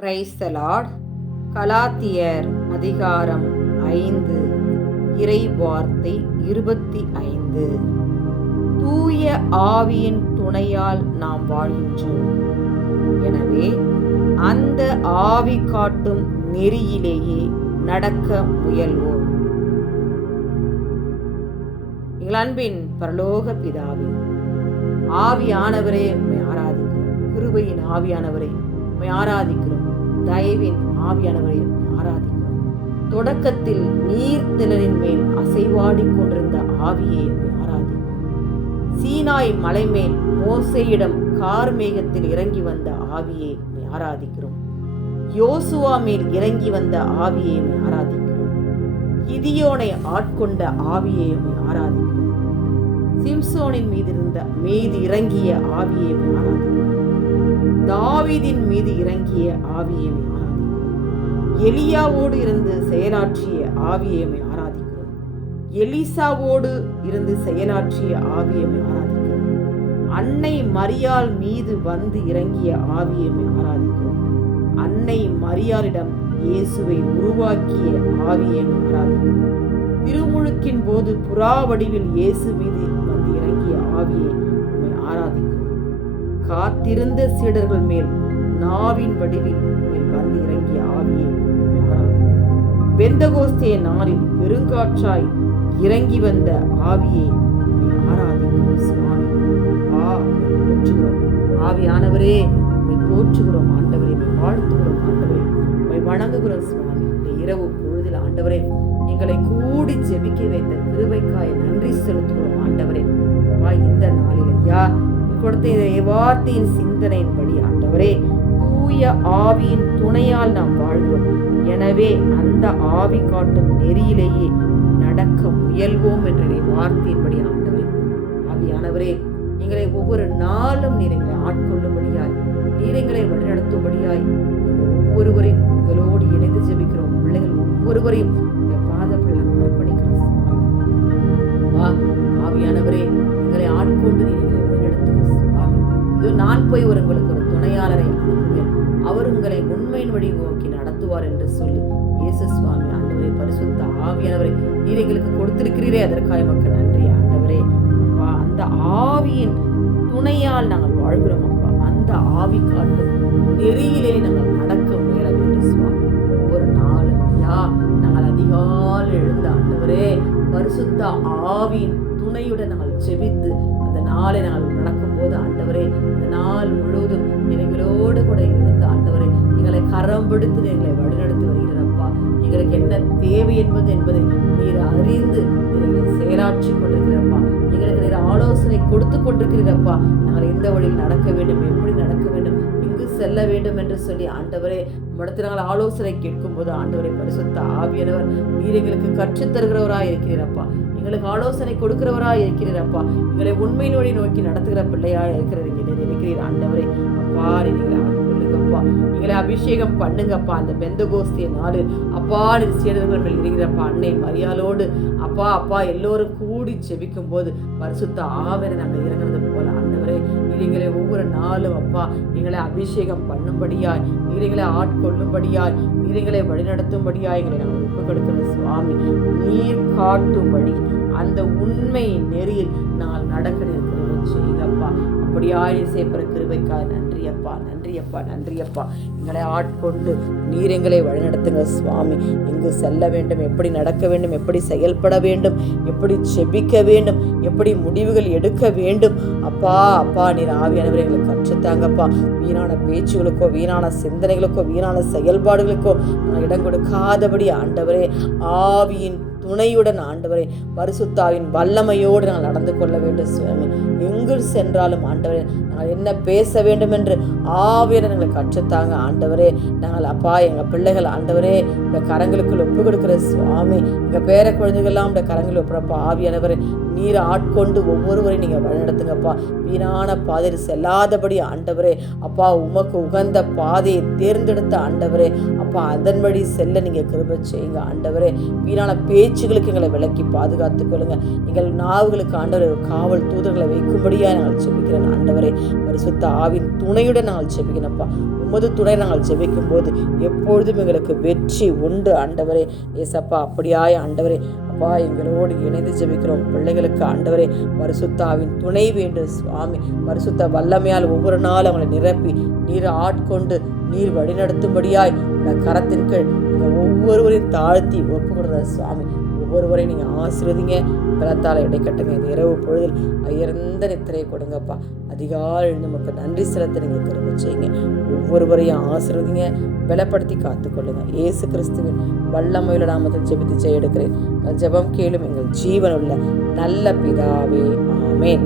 Praise the Lord கலாத்தியர் அதிகாரம் ஐந்து. இறை வார்த்தை இருபத்தி ஐந்து. தூய ஆவியின் துணையால் நாம் வாழ்கின்றோம். எனவே அந்த ஆவி காட்டும் நெறியிலேயே நடக்க முயல்வோம். இளன்பின் அன்பின் பரலோக பிதாவே ஆவியானவரே ஆராதிக்கிறோம். கிருபையின் ஆவியானவரை ஆராதிக்கிறோம். தயவின் ஆவியானவரை ஆராதிக்கிறோம். தொடக்கத்தில் நீர்த்திணறின் மேல் அசைவாடிக் கொண்டிருந்த ஆவியை ஆராதிக்கிறோம். சீனாய் மலை மேல் மோசையிடம் கார்மேகத்தில் இறங்கி வந்த ஆவியை ஆராதிக்கிறோம். யோசுவா மேல் இறங்கி வந்த ஆவியை ஆராதிக்கிறோம். கிதியோனை ஆட்கொண்ட ஆவியை ஆராதிக்கிறோம். சிம்சோனின் மீது இருந்த மீது இறங்கிய ஆவியை ஆராதிக்கிறோம். தாவீதின் மீது இறங்கிய ஆவியமே ஆராதிக்கிறோம். எலியாவோடு இருந்து செயலாற்றிய ஆவியமே ஆராதிக்கிறோம். எலிசாவோடு இருந்து செயலாற்றிய ஆவியமே ஆராதிக்கிறோம். அன்னை மரியாள் மீது வந்து இறங்கிய ஆவியமே ஆராதிக்கிறோம். அன்னை மரியாளிடம் இயேசுவை உருவாக்கிய ஆவியமே ஆராதிக்கிறோம். திருமுழுக்கின் போது புறா வடிவில் இயேசு மீது வந்து இறங்கிய ஆவியை காத்திருந்த சீடர்கள் மேல் நாவின் வடிவில் வந்து இறங்கிய ஆவியை உம்மை பெந்தகோஸ்தே நாளில் பெருங்காற்றாய் இறங்கி வந்த ஆவியை உம்மை சுவாமி. ஆ போற்றுகிறோம். ஆவியானவரே உம்மை போற்றுகிறோம் ஆண்டவரே வாழ்த்துகிறோம் ஆண்டவரே. உம்மை வணங்குகிறோம் சுவாமி. இந்த இரவு பொழுதில் ஆண்டவரே எங்களை கூடி ஜெபிக்க வைத்த கிருபைக்காய் நன்றி செலுத்துகிறோம் ஆண்டவரே. வா இந்த நாளில் ஐயா கொடுத்த இந்த வார்த்தையின் சிந்தனையின்படி ஆண்டவரே தூய ஆவியின் துணையால் நாம் வாழ்கிறோம். எனவே அந்த ஆவி காட்டும் நெறியிலேயே நடக்க முயல்வோம் என்ற வார்த்தையின்படி ஆண்டவரே. ஆவியானவரே எங்களை ஒவ்வொரு நாளும் நீர் ஆட்கொள்ளும்படியாய் நீரங்களை வழிநடத்தும்படியாய் ஒவ்வொருவரையும் உங்களோடு இணைந்து ஜெபிக்கிறோம். பிள்ளைகள் ஒவ்வொருவரையும் பாதப்பிள்ளை இதோ நான் போய் ஒரு உங்களுக்கு ஒரு துணையாளரை அனுப்புவேன். அவர் உங்களை உண்மையின் வழி நோக்கி நடத்துவார் என்று சொல்லி இயேசு சுவாமி ஆண்டவரே பரிசுத்த ஆவியானவரை நீர் எங்களுக்கு கொடுத்திருக்கிறீரே. அதற்காக மக்கள் நன்றி ஆண்டவரே. அந்த ஆவியின் துணையால் நாங்கள் வாழ்கிறோம் அப்பா. அந்த ஆவி காட்டு நெறியிலே நாங்கள் நடக்க முயல வேண்டும் சுவாமி. ஒரு நாள் ஐயா நாங்கள் அதிகாலை எழுந்த ஆண்டவரே பரிசுத்த ஆவியின் துணையுடன் நாங்கள் செபித்து நாளை நாளை நடக்கும் நடக்கும்போது ஆண்டவரே அந்த நாள் முழுவதும் எங்களோடு கூட இருந்த ஆண்டவரே எங்களை கரம் பிடித்து எங்களை வழிநடத்தி வருகிறப்பா எங்களுக்கு என்ன தேவை என்பது என்பதை நீர் அறிந்து எங்களை செயலாற்றி கொண்டிருக்கிறப்பா எங்களுக்கு நீர் ஆலோசனை கொடுத்து கொண்டிருக்கிறப்பா நாங்கள் எந்த வழியில் நடக்க வேண்டும் எப்படி நடக்க வேண்டும் இங்கு செல்ல வேண்டும் என்று சொல்லி ஆண்டவரே உம்மிடத்தில் நாங்கள் ஆலோசனை கேட்கும்போது ஆண்டவரை பரிசுத்த ஆவியானவர் நீர் எங்களுக்கு கற்றுத்தருகிறவராக இருக்கிறீரப்பா எங்களுக்கு ஆலோசனை கொடுக்குறவராய் இருக்கிறீர் அப்பா. எங்களை உண்மையின் வழி நோக்கி நடத்துகிற பிள்ளையாய் இருக்கிறது நீர் இருக்கிறீர் ஆண்டவரே. அப்பா நீர் எங்களை எங்களை அபிஷேகம் பண்ணுங்கப்பா. அந்த பெந்த கோஸ்திய நாடு அப்பா நீர் சீடர்கள் மேல் இருக்கிறப்பா அன்னை மரியாளோடு அப்பா அப்பா எல்லோரும் கூடி செபிக்கும் போது பரிசுத்த ஆவரை நாங்கள் இறங்குறது போல ஆண்டவரே நீர் எங்களை ஒவ்வொரு நாளும் அப்பா எங்களை அபிஷேகம் பண்ணும்படியாய் நீரைகளை ஆட்கொள்ளும்படியாய் நீரைகளை வழிநடத்தும்படியாய் எங்களை நாங்கள் ஒப்புக் சுவாமி. நீர் காட்டும்படி அந்த உண்மை நெறியில் நான் நடக்கிறேன் செய்தப்பா அப்படியாய் சேப்பர கிருபைக்காய். நன்றி அப்பா நன்றி அப்பா நன்றி அப்பா. எங்களை ஆட்கொண்டு நீர் எங்களை வழிநடத்துங்க சுவாமி. எங்கு செல்ல வேண்டும் எப்படி நடக்க வேண்டும் எப்படி செயல்பட வேண்டும் எப்படி செபிக்க வேண்டும் எப்படி முடிவுகள் எடுக்க வேண்டும். அப்பா அப்பா நீர் ஆவியானவரை எங்களுக்கு கற்றுத்தாங்கப்பா. வீணான பேச்சுகளுக்கோ வீணான சிந்தனைகளுக்கோ வீணான செயல்பாடுகளுக்கோ இடம் கொடுக்காதபடி ஆண்டவரே ஆவியின் துணையுடன் ஆண்டவரே பரிசுத்தாவின் வல்லமையோடு நாங்கள் நடந்து கொள்ள வேண்டும் சுவாமி. எங்கு சென்றாலும் ஆண்டவரே நாங்கள் என்ன பேச வேண்டும் என்று ஆவியரை எங்களை கற்றுத்தாங்க ஆண்டவரே. நாங்கள் அப்பா எங்கள் பிள்ளைகள் ஆண்டவரே இந்த கரங்களுக்குள் ஒப்பு கொடுக்கிற சுவாமி எங்கள் பேர குழந்தைகள்லாம் இந்த கரங்களில் ஒப்புறப்பா ஆவியானவரே. நீர் ஆட்கொண்டு ஒவ்வொருவரையும் நீங்கள் வழிநடத்துங்கப்பா. வீணான பாதையில் செல்லாதபடி ஆண்டவரே அப்பா உமக்கு உகந்த பாதையை தேர்ந்தெடுத்த ஆண்டவரே அப்பா அதன் வழி செல்ல நீங்கள் கிருப செய்யுங்க ஆண்டவரே. வீணான பேச்சுகளுக்கு எங்களை விலக்கி பாதுகாத்துக் கொள்ளுங்க. எங்கள் நாவுகளுக்கு ஆண்டவரே காவல் தூதர்களை வைக்கும்படியாக நாங்கள் செபிக்கிறேன் ஆண்டவரே. பரிசுத்த ஆவின் துணையுடன் நாங்கள் செபிக்கிறப்பா உமது துணை நாங்கள் செபிக்கும் போது எப்பொழுதும் எங்களுக்கு வெற்றி உண்டு ஆண்டவரே. ஏசப்பா அப்படியாய் ஆண்டவரே. அப்பா எங்களோடு இணைந்து ஜெபிக்கிறோம். பிள்ளைகளுக்கு ஆண்டவரே பரிசுத்தாவின் துணை வேண்டும் சுவாமி. பரிசுத்த வல்லமையால் ஒவ்வொரு நாளும் அவங்களை நிரப்பி நீர் ஆட்கொண்டு நீர் வழிநடத்தும்படியாய் இந்த கரத்தின் கீழ் நீங்கள் ஒவ்வொருவரையும் தாழ்த்தி ஒப்பு கொடுற சுவாமி. ஒவ்வொருவரையும் நீங்கள் ஆசிர்வதிங்க. பலத்தால் இடைக்கட்டுங்க இந்த இரவு பொழுதில் உயர்ந்த நித்திரையை கொடுங்கப்பா. அதிகாலை எழுந்து நமக்கு நன்றி செலுத்த நீங்கள் திரும்ப செய்யுங்க. ஒவ்வொருவரையும் ஆசிர்வதிங்க. பலப்படுத்தி காத்துக்கொள்ளுங்க. ஏசு கிறிஸ்துவின் வல்லமையுள்ள நாமத்தில் ஜெபித்து செய்ய எடுக்கிறேன் ஜெபம் கேளும் எங்கள் ஜீவனுள்ள நல்ல பிதாவே. ஆமேன்.